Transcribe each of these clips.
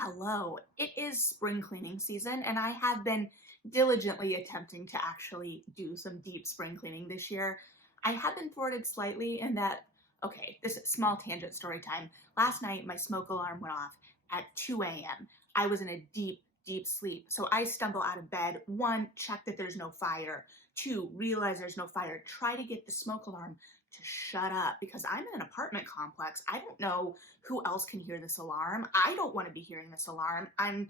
hello. It is spring cleaning season, and I have been diligently attempting to actually do some deep spring cleaning this year. I have been thwarted slightly in that, okay, this is small tangent story time. Last night, my smoke alarm went off at 2 a.m. I was in a deep sleep. So I stumble out of bed. One, check that there's no fire. Two, realize there's no fire. Try to get the smoke alarm to shut up because I'm in an apartment complex. I don't know who else can hear this alarm. I don't want to be hearing this alarm. I'm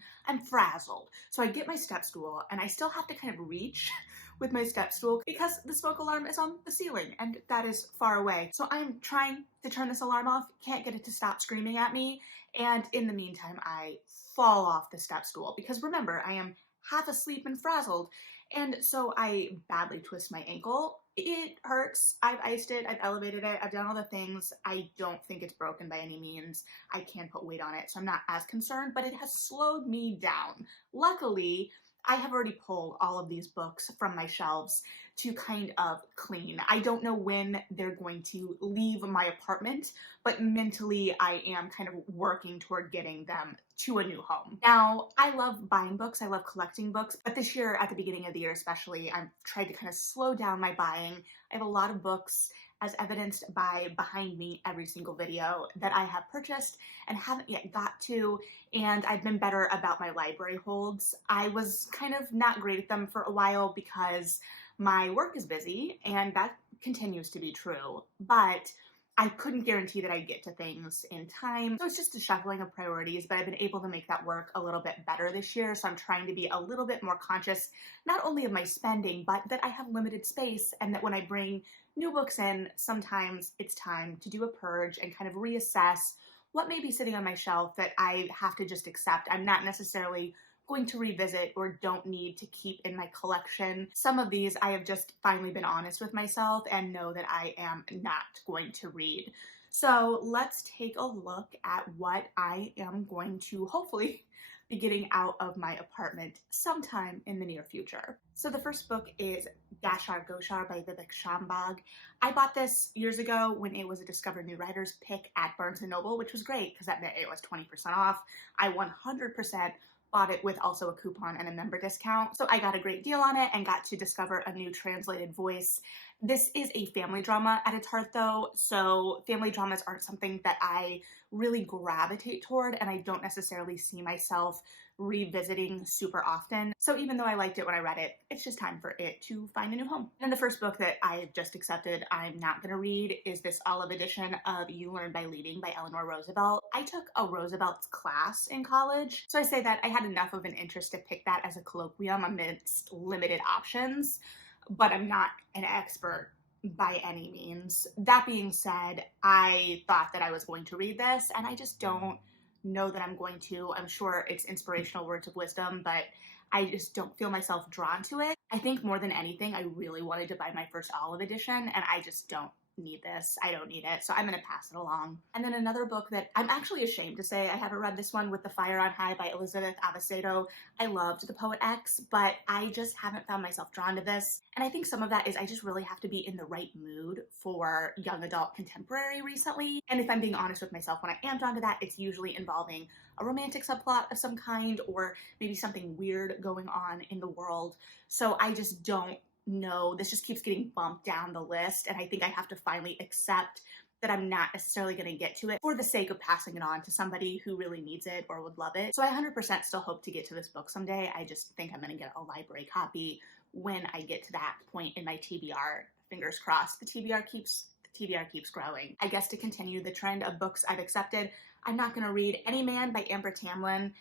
frazzled. So I get my step stool and I still have to kind of reach with my step stool because the smoke alarm is on the ceiling and that is far away. So I'm trying to turn this alarm off, can't get it to stop screaming at me. And in the meantime, I fall off the step stool because remember, I am half asleep and frazzled. And so I badly twist my ankle. It hurts. I've iced it. I've elevated it. I've done all the things. I don't think it's broken by any means. I can put weight on it, so I'm not as concerned, but it has slowed me down. Luckily, I have already pulled all of these books from my shelves to kind of clean. I don't know when they're going to leave my apartment, but mentally I am kind of working toward getting them to a new home. Now, I love buying books. I love collecting books, but this year, at the beginning of the year especially, I've tried to kind of slow down my buying. I have a lot of books, as evidenced by behind me every single video, that I have purchased and haven't yet got to, and I've been better about my library holds. I was kind of not great at them for a while because my work is busy, and that continues to be true, but I couldn't guarantee that I'd get to things in time. So it's just a shuffling of priorities, but I've been able to make that work a little bit better this year. So I'm trying to be a little bit more conscious, not only of my spending, but that I have limited space and that when I bring new books in, sometimes it's time to do a purge and kind of reassess what may be sitting on my shelf that I have to just accept. I'm not necessarily going to revisit or don't need to keep in my collection. Some of these I have just finally been honest with myself and know that I am not going to read. So let's take a look at what I am going to hopefully be getting out of my apartment sometime in the near future. So the first book is Dashar Ghoshar by Vivek Shambhag. I bought this years ago when it was a Discover New Writers pick at Barnes & Noble, which was great because that meant it was 20% off. I 100% bought it with also a coupon and a member discount. So I got a great deal on it and got to discover a new translated voice. This is a family drama at its heart though, so family dramas aren't something that I really gravitate toward, and I don't necessarily see myself revisiting super often. So even though I liked it when I read it, it's just time for it to find a new home. And the first book that I just accepted I'm not gonna read is this olive edition of You Learn by Leading by Eleanor Roosevelt. I took a Roosevelt's class in college, so I say that I had enough of an interest to pick that as a colloquium amidst limited options, but I'm not an expert by any means. That being said, I thought that I was going to read this, and I just don't know that I'm going to. I'm sure it's inspirational words of wisdom, but I just don't feel myself drawn to it. I think more than anything, I really wanted to buy my first olive edition, and I just don't need this. I don't need it, so I'm gonna pass it along. And then another book that I'm actually ashamed to say I haven't read, this one, With the Fire on High by Elizabeth Avesedo. I loved The Poet X, but I just haven't found myself drawn to this. And I think some of that is I just really have to be in the right mood for young adult contemporary recently. And if I'm being honest with myself, when I am drawn to that, it's usually involving a romantic subplot of some kind or maybe something weird going on in the world. So I just don't know. This just keeps getting bumped down the list, and I think I have to finally accept that I'm not necessarily going to get to it for the sake of passing it on to somebody who really needs it or would love it. So I 100% still hope to get to this book someday. I just think I'm going to get a library copy when I get to that point in my TBR. Fingers crossed. The TBR keeps growing. I guess to continue the trend of books I've accepted, I'm not going to read Any Man by Amber Tamlin.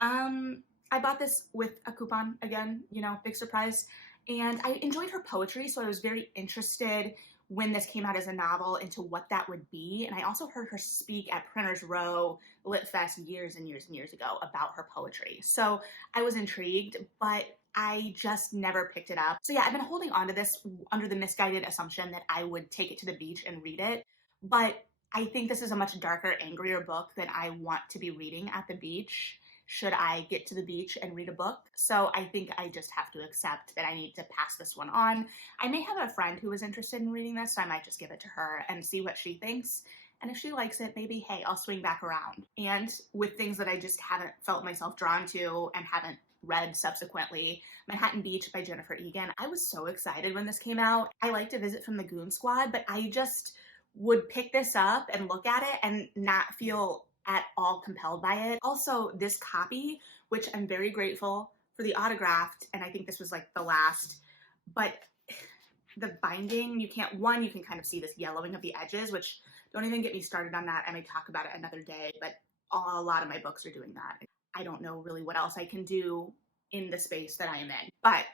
I bought this with a coupon again, you know, big surprise. And I enjoyed her poetry, so I was very interested when this came out as a novel into what that would be. And I also heard her speak at Printers Row Lit Fest years and years and years ago about her poetry. So I was intrigued, but I just never picked it up. So yeah, I've been holding on to this under the misguided assumption that I would take it to the beach and read it. But I think this is a much darker, angrier book than I want to be reading at the beach should I get to the beach and read a book. So I think I just have to accept that I need to pass this one on. I may have a friend who is interested in reading this, so I might just give it to her and see what she thinks. And if she likes it, maybe, hey, I'll swing back around. And with things that I just haven't felt myself drawn to and haven't read subsequently, Manhattan Beach by Jennifer Egan. I was so excited when this came out. I liked A Visit from the Goon Squad, but I just would pick this up and look at it and not feel at all compelled by it. Also, this copy, which I'm very grateful for the autographed, and I think this was like the last, but the binding, you can kind of see this yellowing of the edges, which don't even get me started on that. I may talk about it another day, but a lot of my books are doing that. I don't know really what else I can do in the space that I am in, but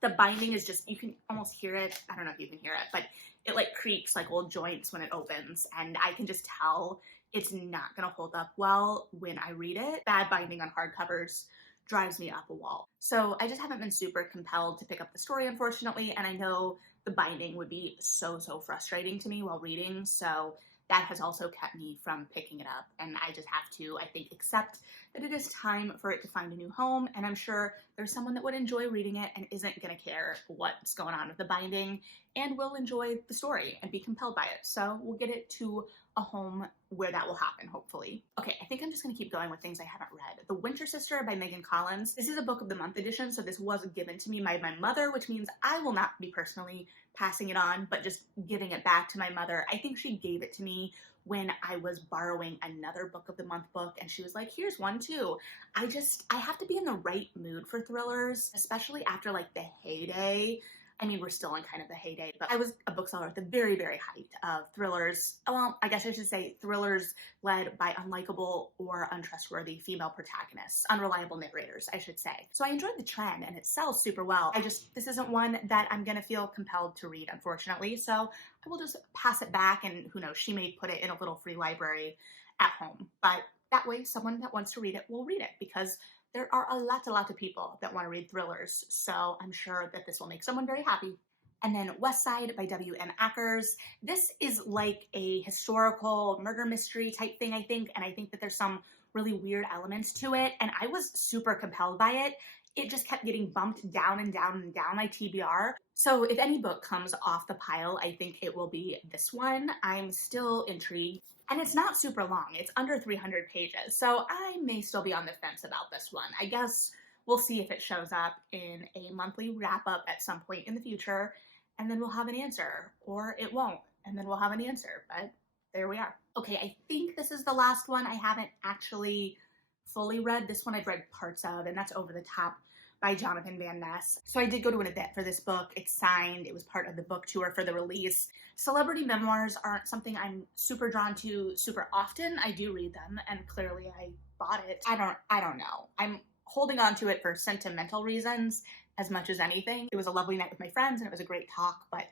the binding is just, you can almost hear it. I don't know if you can hear it, but it like creaks like old joints when it opens, and I can just tell it's not gonna hold up well when I read it. Bad binding on hardcovers drives me up a wall. So I just haven't been super compelled to pick up the story, unfortunately, and I know the binding would be so frustrating to me while reading, so that has also kept me from picking it up. And I just have to, I think, accept that it is time for it to find a new home, and I'm sure there's someone that would enjoy reading it and isn't gonna care what's going on with the binding and will enjoy the story and be compelled by it. So we'll get it to a home where that will happen, hopefully. Okay, I think I'm just gonna keep going with things I haven't read. The Winter Sister by Megan Collins. This is a book of the month edition, so this was given to me by my mother, which means I will not be personally passing it on, but just giving it back to my mother. I think she gave it to me when I was borrowing another book of the month book, and she was like, here's one too. I have to be in the right mood for thrillers, especially after like the heyday. I mean, we're still in kind of the heyday, but I was a bookseller at the very height of thrillers. Well, I guess I should say thrillers led by unlikable or untrustworthy female protagonists, unreliable narrators, I should say. So I enjoyed the trend and it sells super well. This isn't one that I'm gonna feel compelled to read, unfortunately. So I will just pass it back, and who knows, she may put it in a little free library at home. But that way, someone that wants to read it will read it, because there are a lot of people that want to read thrillers, so I'm sure that this will make someone very happy. And then Westside by W.M. Ackers. This is like a historical murder mystery type thing, I think, and I think that there's some really weird elements to it, and I was super compelled by it. It just kept getting bumped down and down and down my TBR. So if any book comes off the pile, I think it will be this one. I'm still intrigued. And it's not super long. It's under 300 pages. So I may still be on the fence about this one. I guess we'll see if it shows up in a monthly wrap-up at some point in the future, and then we'll have an answer. Or it won't, and then we'll have an answer. But there we are. Okay, I think this is the last one I haven't actually fully read. This one I've read parts of, and that's Over the Top by Jonathan Van Ness. So I did go to an event for this book. It's signed. It was part of the book tour for the release. Celebrity memoirs aren't something I'm super drawn to super often. I do read them, and clearly I bought it. I don't know. I'm holding on to it for sentimental reasons as much as anything. It was a lovely night with my friends and it was a great talk, but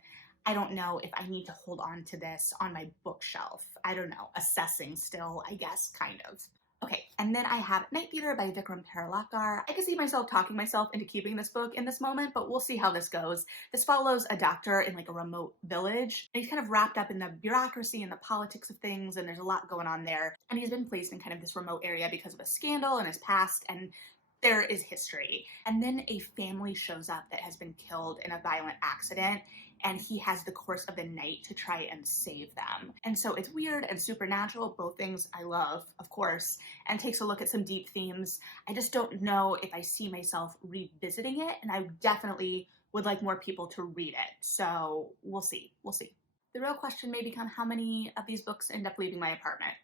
I don't know if I need to hold on to this on my bookshelf. I don't know. Assessing still, I guess, kind of. Okay, and then I have Night Theater by Vikram Perlakar. I can see myself talking myself into keeping this book in this moment, but we'll see how this goes. This follows a doctor in like a remote village, and he's kind of wrapped up in the bureaucracy and the politics of things, and there's a lot going on there. And he's been placed in kind of this remote area because of a scandal in his past, and there is history. And then a family shows up that has been killed in a violent accident, and he has the course of the night to try and save them. And so it's weird and supernatural, both things I love, of course, and takes a look at some deep themes. I just don't know if I see myself revisiting it, and I definitely would like more people to read it. So we'll see. The real question may become how many of these books end up leaving my apartment.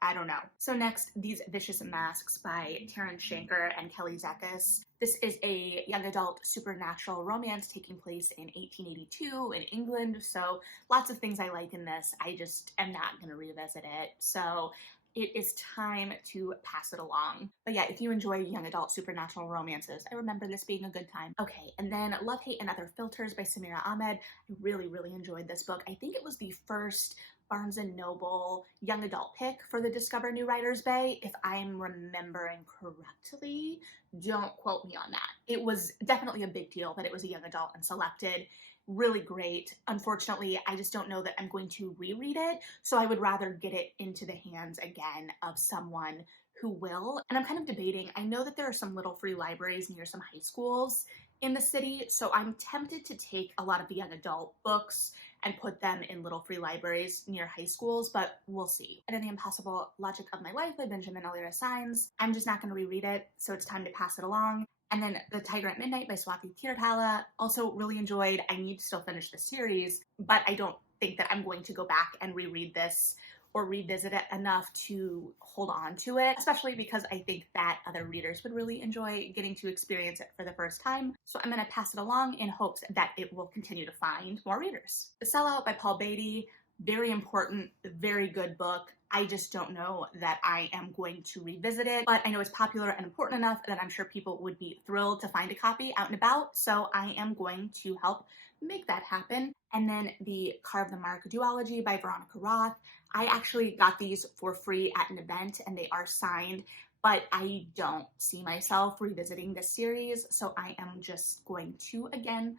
I don't know. So next, These Vicious Masks by Taryn Shanker and Kelly Zekis. This is a young adult supernatural romance taking place in 1882 in England. So lots of things I like in this. I just am not going to revisit it. So it is time to pass it along. But yeah, if you enjoy young adult supernatural romances, I remember this being a good time. Okay, and then Love, Hate, and Other Filters by Samira Ahmed. I really enjoyed this book. I think it was the first Barnes & Noble young adult pick for the Discover New Writers Bay, if I'm remembering correctly. Don't quote me on that. It was definitely a big deal that it was a young adult and selected. Really great. Unfortunately, I just don't know that I'm going to reread it, so I would rather get it into the hands again of someone who will. And I'm kind of debating. I know that there are some little free libraries near some high schools in the city, so I'm tempted to take a lot of the young adult books and put them in little free libraries near high schools, but we'll see. And in The Impossible Logic of My Life by Benjamin Alira Sainz, I'm just not going to reread it, so it's time to pass it along. And then The Tiger at Midnight by Swati Tirthala, also really enjoyed. I need to still finish the series, but I don't think that I'm going to go back and reread this or revisit it enough to hold on to it, especially because I think that other readers would really enjoy getting to experience it for the first time. So I'm going to pass it along in hopes that it will continue to find more readers. The Sellout by Paul Beatty, very important, very good book. I just don't know that I am going to revisit it, but I know it's popular and important enough that I'm sure people would be thrilled to find a copy out and about, so I am going to help make that happen. And then the Carve the Mark duology by Veronica Roth. I actually got these for free at an event and they are signed, but I don't see myself revisiting this series, so I am just going to, again,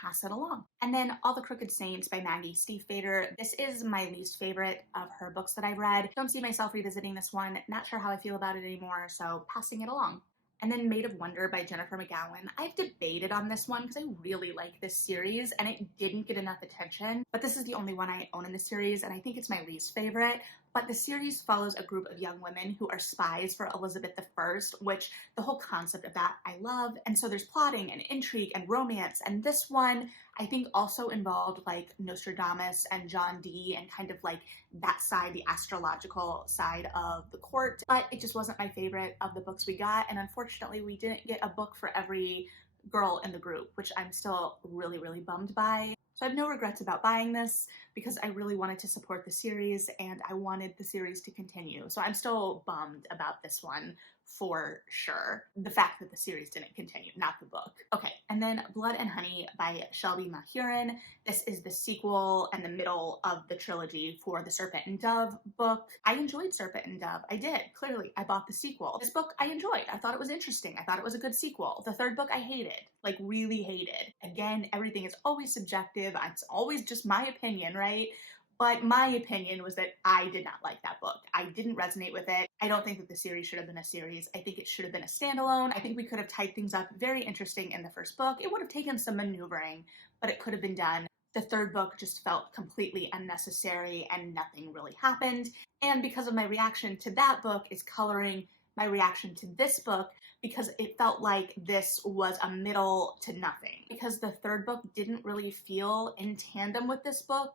pass it along. And then All the Crooked Saints by Maggie Stiefvater. This is my least favorite of her books that I've read. Don't see myself revisiting this one. Not sure how I feel about it anymore, so passing it along. And then Maid of Wonder by Jennifer McGowan. I've debated on this one because I really like this series and it didn't get enough attention, but this is the only one I own in the series and I think it's my least favorite. But the series follows a group of young women who are spies for Elizabeth I, which the whole concept of that I love. And so there's plotting and intrigue and romance. And this one I think also involved like Nostradamus and John Dee and kind of like that side, the astrological side of the court. But it just wasn't my favorite of the books we got. And unfortunately, we didn't get a book for every girl in the group, which I'm still really, really bummed by. So I have no regrets about buying this because I really wanted to support the series and I wanted the series to continue. So I'm still bummed about this one for sure. The fact that the series didn't continue, not the book. Okay, and then Blood and Honey by Shelby Mahurin. This is the sequel and the middle of the trilogy for the Serpent and Dove book. I enjoyed Serpent and Dove. I did, clearly. I bought the sequel. This book I enjoyed. I thought it was interesting. I thought it was a good sequel. The third book I hated, like really hated. Again, everything is always subjective. It's always just my opinion, right? But my opinion was that I did not like that book. I didn't resonate with it. I don't think that the series should have been a series. I think it should have been a standalone. I think we could have tied things up very interesting in the first book. It would have taken some maneuvering, but it could have been done. The third book just felt completely unnecessary and nothing really happened. And because of my reaction to that book is coloring my reaction to this book, because it felt like this was a middle to nothing. Because the third book didn't really feel in tandem with this book.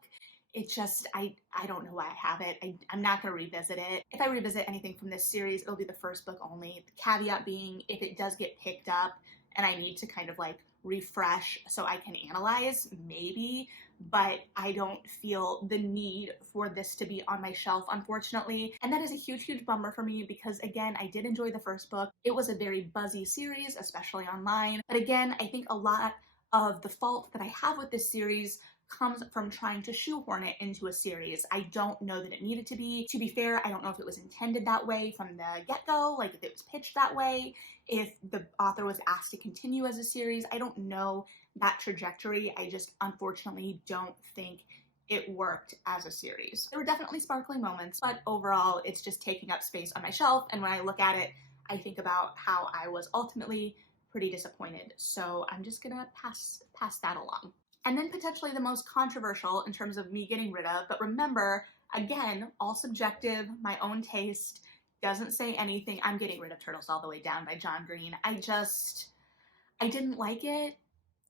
It just, I don't know why I have it. I'm not going to revisit it. If I revisit anything from this series, it'll be the first book only. The caveat being, if it does get picked up and I need to kind of like refresh so I can analyze, maybe, but I don't feel the need for this to be on my shelf, unfortunately. And that is a huge, huge bummer for me because, again, I did enjoy the first book. It was a very buzzy series, especially online. But again, I think a lot of the fault that I have with this series comes from trying to shoehorn it into a series. I don't know that it needed to be. To be fair, I don't know if it was intended that way from the get-go, like if it was pitched that way, if the author was asked to continue as a series. I don't know that trajectory. I just unfortunately don't think it worked as a series. There were definitely sparkling moments, but overall it's just taking up space on my shelf, and when I look at it, I think about how I was ultimately pretty disappointed. So I'm just gonna pass that along. And then potentially the most controversial in terms of me getting rid of, but remember, again, all subjective, my own taste, doesn't say anything. I'm getting rid of Turtles All the Way Down by John Green. I didn't like it.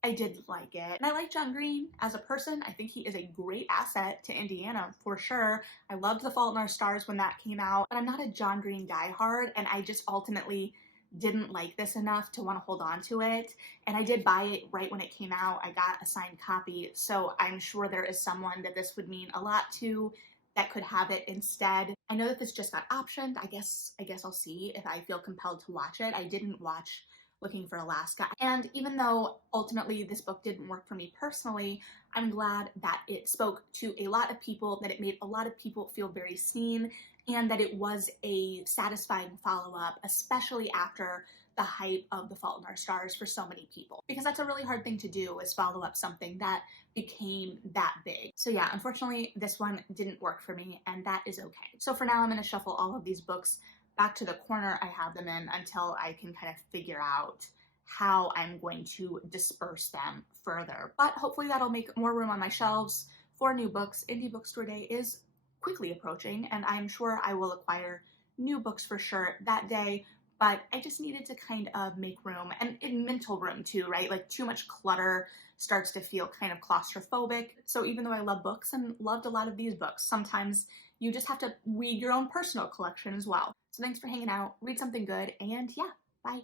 I didn't like it. And I like John Green as a person. I think he is a great asset to Indiana for sure. I loved The Fault in Our Stars when that came out, but I'm not a John Green diehard, and I just ultimately didn't like this enough to want to hold on to it. And I did buy it right when it came out. I got a signed copy, so I'm sure there is someone that this would mean a lot to that could have it instead. I know that this just got optioned. I guess I'll see if I feel compelled to watch it. I didn't watch Looking for Alaska. And even though ultimately this book didn't work for me personally, I'm glad that it spoke to a lot of people, that it made a lot of people feel very seen, and that it was a satisfying follow-up, especially after the hype of The Fault in Our Stars for so many people. Because that's a really hard thing to do, is follow up something that became that big. So yeah, unfortunately, this one didn't work for me, and that is okay. So for now, I'm going to shuffle all of these books back to the corner I have them in until I can kind of figure out how I'm going to disperse them further. But hopefully that'll make more room on my shelves 4 new books. Indie Bookstore Day is quickly approaching, and I'm sure I will acquire new books for sure that day, but I just needed to kind of make room, and in mental room too, right? Like too much clutter starts to feel kind of claustrophobic. So even though I love books and loved a lot of these books, sometimes you just have to weed your own personal collection as well. So thanks for hanging out, read something good, and yeah, bye.